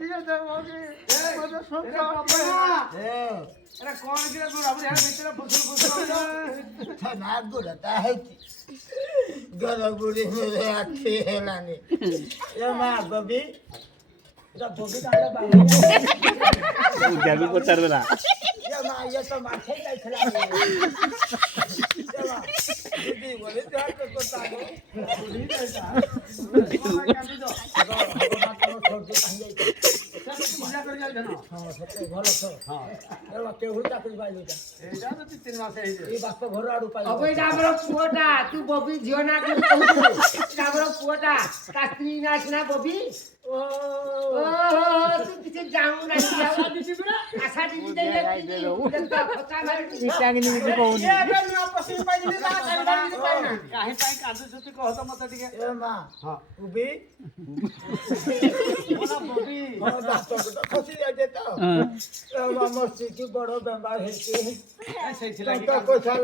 দিয়ে দে ববি মনে সংসার এরা কোন গিয়ে বাবু এর ভিতরে ফুসুর ফুসুর না গুড়াটা হইছি গরগুড়ি মেরে আছে হেলানি এ মা ববি এটা ববি দাঁড়া বাবা যাবি করতে পারবে না এ মা ये तो माथे का खिला दे दीदी बोले तो आप को ताको বুঝি যাইতা বাবা কাঁদি দাও भगवान तो छोड़ के कहीं जाए পূজা করে যাই জানো हां सत्य भलो छ हां एला केहू चाकरी पाइलो जा এইটা তো 3 মাসে হইছে এই বাপ ঘর আড়ু পাইলো অবৈ আমার পুয়াটা তুই ববি ঝিও না কি কইছিস আমার পুয়াটা কাস্ত্রি নাচ না ববি ও ও তুই কিছু যাও না যাও দিছি বড় আশা দিছি দে কথা মারি ইটাকে নিবি কোন এবার না পছন্দ পাইলি না কারবার দিতে পাই না কাহে পাই কাঁদু যদি কহ তো মতে ଟିକେ এ মা হ্যাঁ উবি ওনা ববি তো খসি যাইতে তো এ মা মস্তি কি বড় বেমার হইছে সেইছিলা তো কোথালে